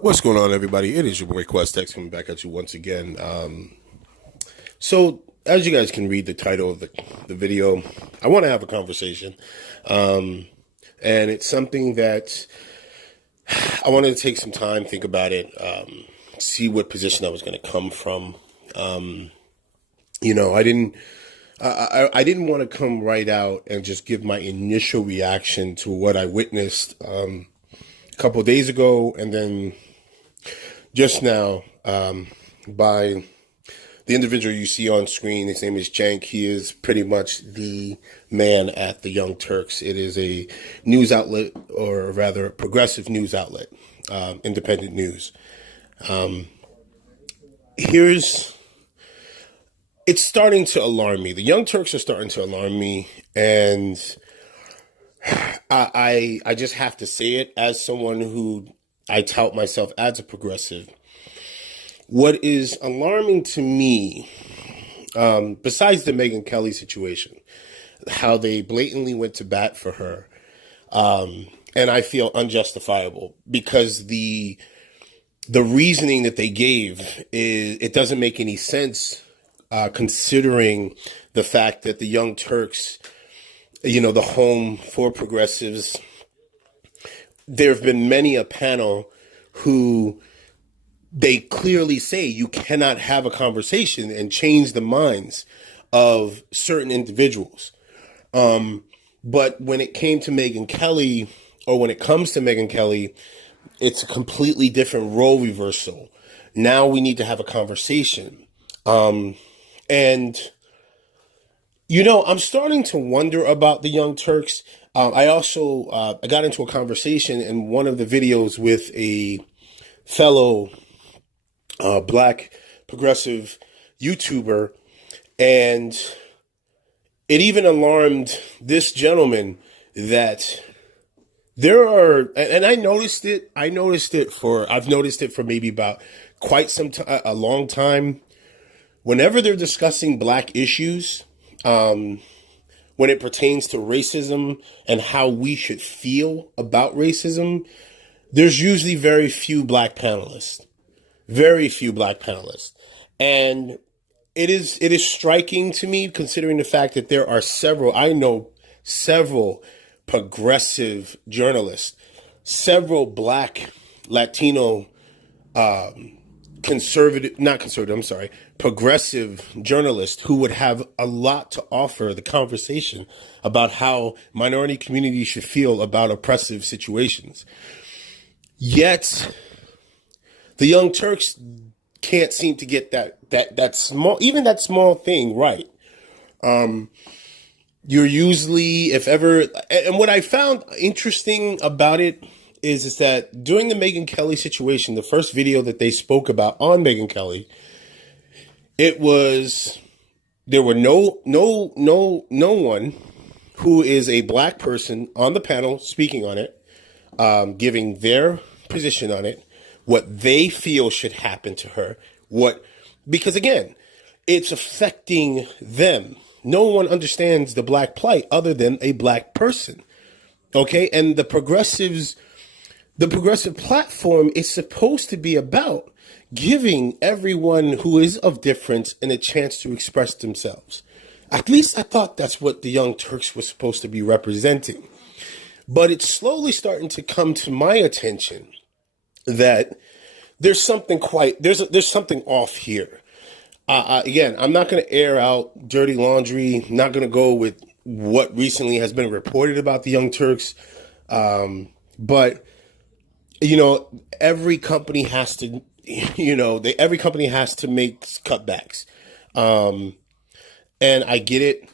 What's going on, everybody? It is your boy Questex coming back at you once again. So, as you guys can read the title of the video, I want to have a conversation. And it's something that I wanted to take some time, think about it, see what position I was going to come from. I didn't. I didn't want to come right out and just give my initial reaction to what I witnessed a couple of days ago, and then just now by the individual you see on screen. His name is Cenk. He is pretty much the man at the Young Turks. It is a news outlet, or rather, a progressive news outlet, independent news. It's starting to alarm me. The Young Turks are starting to alarm me, and I just have to say it as someone who I tout myself as a progressive. What is alarming to me, besides the Megyn Kelly situation, how they blatantly went to bat for her, and I feel unjustifiable because the reasoning that they gave it doesn't make any sense, considering the fact that the Young Turks, the home for progressives, there have been many a panel who they clearly say you cannot have a conversation and change the minds of certain individuals. But when it came to Megyn Kelly, or when it comes to Megyn Kelly, it's a completely different role reversal. Now we need to have a conversation. And I'm starting to wonder about the Young Turks. I also I got into a conversation in one of the videos with a fellow black progressive YouTuber, and it even alarmed this gentleman that there are, and I've noticed it for maybe about quite some time, a long time. Whenever they're discussing black issues, when it pertains to racism and how we should feel about racism, there's usually very few black panelists. And it is striking to me, considering the fact that there are several progressive journalists, several black, Latino, progressive journalists who would have a lot to offer the conversation about how minority communities should feel about oppressive situations. Yet the Young Turks can't seem to get that small thing right. You're usually, if ever, and what I found interesting about it is that during the Megyn Kelly situation, the first video that they spoke about on Megyn Kelly, there were no one who is a black person on the panel speaking on it, giving their position on it, what they feel should happen to her, because again, it's affecting them. No one understands the black plight other than a black person. Okay. And the progressive platform is supposed to be about giving everyone who is of difference a chance to express themselves. At least I thought that's what the Young Turks were supposed to be representing. But it's slowly starting to come to my attention that there's something off here. Again, I'm not going to air out dirty laundry. Not going to go with what recently has been reported about the Young Turks. But every company has to, every company has to make cutbacks. And I get it.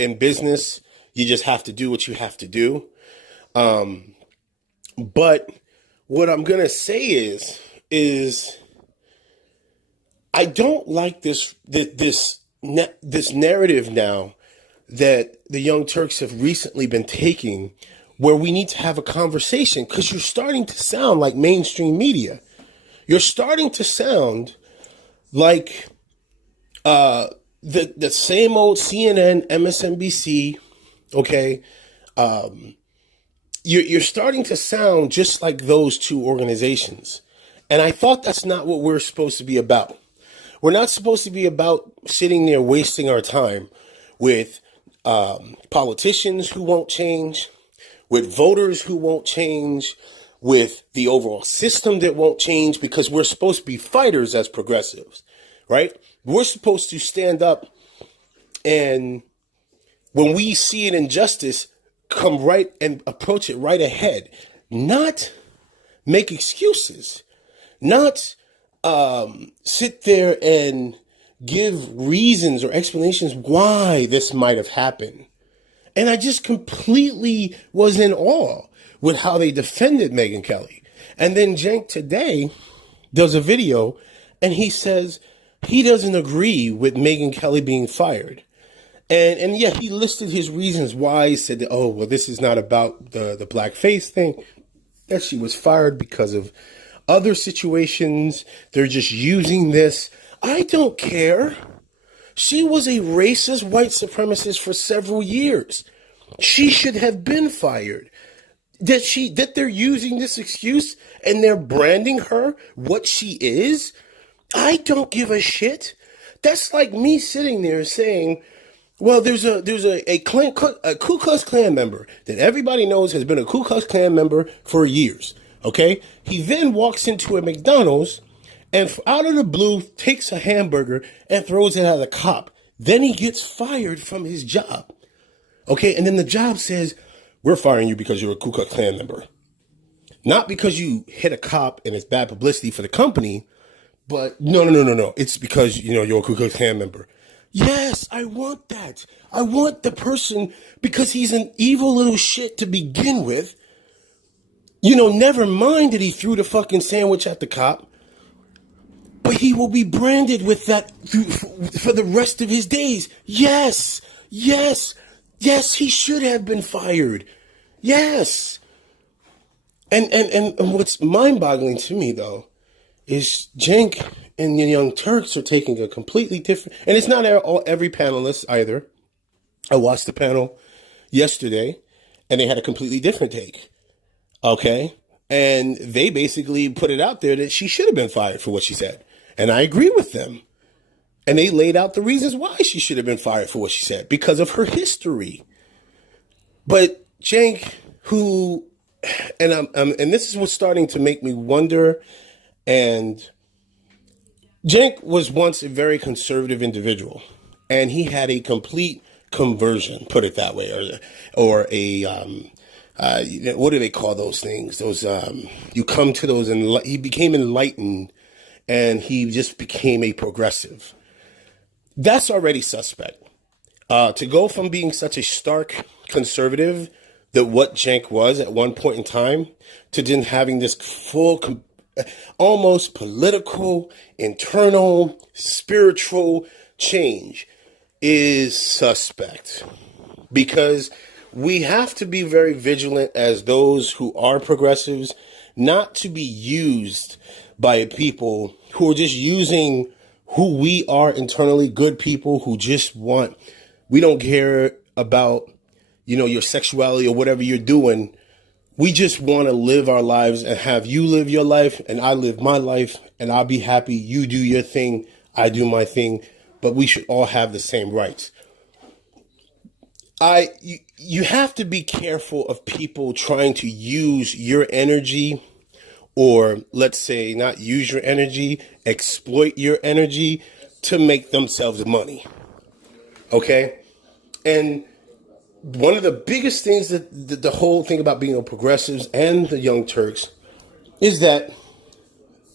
In business, you just have to do what you have to do. But what I'm going to say is I don't like this narrative now that the Young Turks have recently been taking, where we need to have a conversation, because you're starting to sound like mainstream media. You're starting to sound like the same old CNN, MSNBC, okay, you're starting to sound just like those two organizations. And I thought that's not what we're supposed to be about. We're not supposed to be about sitting there wasting our time with politicians who won't change, with voters who won't change, with the overall system that won't change, because we're supposed to be fighters as progressives, right? We're supposed to stand up and when we see an injustice, come right and approach it right ahead, not make excuses, not sit there and give reasons or explanations why this might have happened. And I just completely was in awe with how they defended Megyn Kelly. And then Cenk today does a video and he says he doesn't agree with Megyn Kelly being fired. And yeah, he listed his reasons why. He said that, oh, well, this is not about the blackface thing, that she was fired because of other situations. They're just using this. I don't care. She was a racist white supremacist for several years. She should have been fired. That they're using this excuse and they're branding her what she is. I don't give a shit. That's like me sitting there saying, well, there's a Ku Klux Klan member that everybody knows has been a Ku Klux Klan member for years. Okay, he then walks into a McDonald's and out of the blue takes a hamburger and throws it at a cop. Then he gets fired from his job. Okay, and then the job says, we're firing you because you're a Ku Klux Klan member. Not because you hit a cop and it's bad publicity for the company, but no. It's because, you're a Ku Klux Klan member. Yes, I want that. I want the person, because he's an evil little shit to begin with. Never mind that he threw the fucking sandwich at the cop, but he will be branded with that for the rest of his days. Yes, he should have been fired. Yes. And what's mind-boggling to me, though, is Cenk and the Young Turks are taking a completely different, and it's not every panelist either. I watched the panel yesterday, and they had a completely different take. Okay? And they basically put it out there that she should have been fired for what she said. And I agree with them. And they laid out the reasons why she should have been fired for what she said, because of her history. But Cenk, and this is what's starting to make me wonder, and Cenk was once a very conservative individual, and he had a complete conversion, put it that way, or a what do they call those things? Those you come to those, and he became enlightened, and he just became a progressive. That's already suspect. To go from being such a stark conservative that what Cenk was at one point in time, to then having this full, almost political, internal, spiritual change is suspect. Because we have to be very vigilant as those who are progressives, not to be used by people who are just using who we are internally, good people who just want, we don't care about, your sexuality or whatever you're doing. We just want to live our lives and have you live your life and I live my life and I'll be happy. You do your thing, I do my thing, but we should all have the same rights. You have to be careful of people trying to use your energy, or let's say not use your energy, exploit your energy to make themselves money. Okay? And one of the biggest things that the whole thing about being a progressives and the Young Turks is that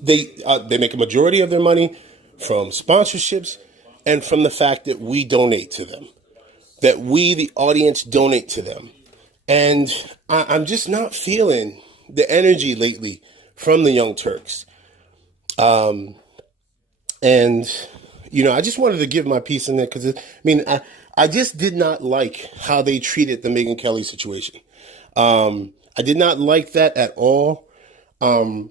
they make a majority of their money from sponsorships and from the fact that we donate to them, that we, the audience, donate to them. And I'm just not feeling the energy lately from the Young Turks. And, I just wanted to give my piece in there because, I just did not like how they treated the Megyn Kelly situation. I did not like that at all. And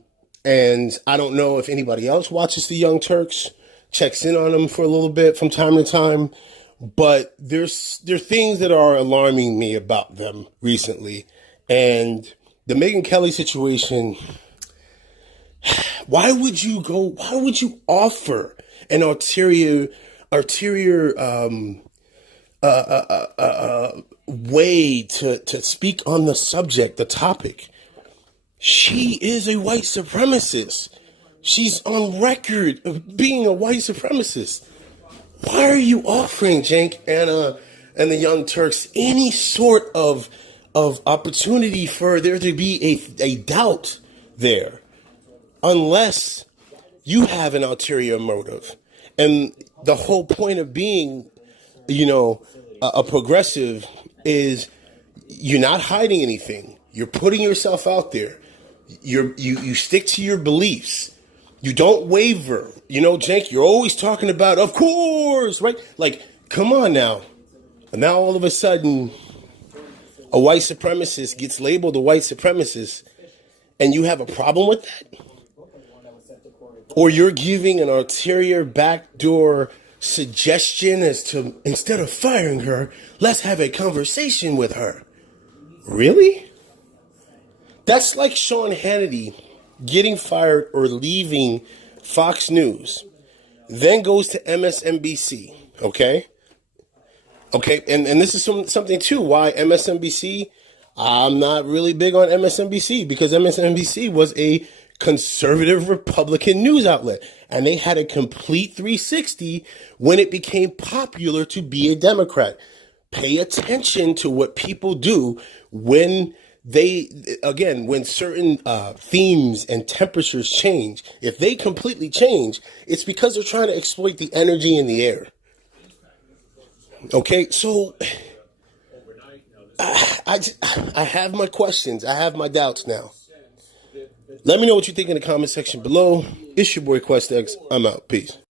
I don't know if anybody else watches the Young Turks, checks in on them for a little bit from time to time, but there are things that are alarming me about them recently. And the Megyn Kelly situation, why would you offer an ulterior way to speak on the subject, the topic? She is a white supremacist. She's on record of being a white supremacist. Why are you offering Cenk, Anna, and the Young Turks any sort of opportunity for there to be a doubt there? Unless you have an ulterior motive. And the whole point of being, a progressive is you're not hiding anything. You're putting yourself out there. You stick to your beliefs. You don't waver. Cenk, you're always talking about, of course, right? Like, come on now. And now all of a sudden, a white supremacist gets labeled a white supremacist, and you have a problem with that? Or you're giving an ulterior backdoor suggestion as to, instead of firing her, let's have a conversation with her. Really? That's like Sean Hannity getting fired or leaving Fox News, then goes to MSNBC, okay? Okay, and this is something too, why MSNBC, I'm not really big on MSNBC, because MSNBC was a conservative Republican news outlet, and they had a complete 360 when it became popular to be a Democrat. Pay attention to what people do when when certain themes and temperatures change. If they completely change, it's because they're trying to exploit the energy in the air. Okay, so I have my questions. I have my doubts now. Let me know what you think in the comment section below. It's your boy QuestX. I'm out. Peace.